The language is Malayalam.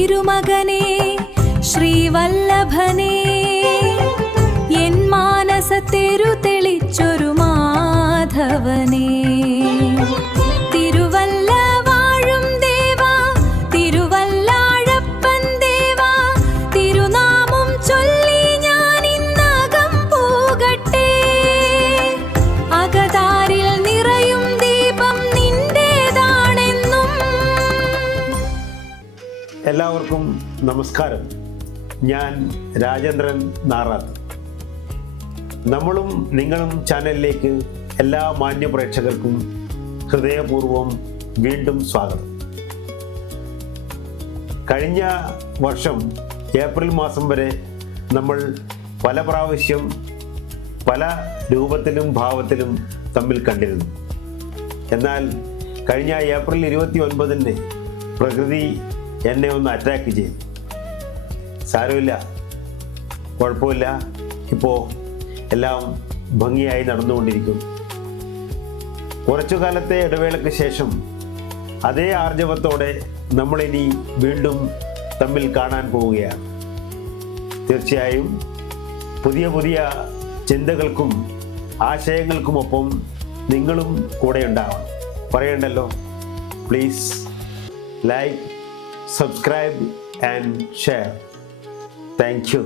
തിരുമകനെ ശ്രീവല്ലഭനെ എൻ മാനസത്തെരു തെളിച്ചൊരു മാധവനെ തിരുവല്ല വാഴും ദേവാ തിരുവല്ലാഴപ്പൻ ദേവാ തിരുനാമം ചൊല്ലി ഞാൻ ഇന്നകം പോകട്ടെ അകതാരിൽ നിറയും ദീപം നിന്റേതാണെന്നും. എല്ലാവർക്കും നമസ്കാരം. ഞാൻ രാജേന്ദ്രൻ നാറാത്ത്. നമ്മളും നിങ്ങളും ചാനലിലേക്ക് എല്ലാ മാന്യ പ്രേക്ഷകർക്കും ഹൃദയപൂർവ്വം വീണ്ടും സ്വാഗതം. കഴിഞ്ഞ വർഷം ഏപ്രിൽ മാസം വരെ നമ്മൾ പല പ്രാവശ്യം പല രൂപത്തിലും ഭാവത്തിലും തമ്മിൽ കണ്ടിരുന്നു. എന്നാൽ കഴിഞ്ഞ ഏപ്രിൽ 29 പ്രകൃതി എന്നെ ഒന്ന് അറ്റാക്ക് ചെയ്തു. സാരമില്ല, കുഴപ്പമില്ല, ഇപ്പോൾ എല്ലാം ഭംഗിയായി നടന്നുകൊണ്ടിരിക്കുന്നു. കുറച്ചു കാലത്തെ ഇടവേളയ്ക്ക് ശേഷം അതേ ആർജവത്തോടെ നമ്മളിനി വീണ്ടും തമ്മിൽ കാണാൻ പോവുകയാണ്. തീർച്ചയായും പുതിയ പുതിയ ചിന്തകൾക്കും ആശയങ്ങൾക്കുമൊപ്പം നിങ്ങളും കൂടെ ഉണ്ടാവണം. പറയണ്ടല്ലോ. Please like, subscribe and share. Thank you.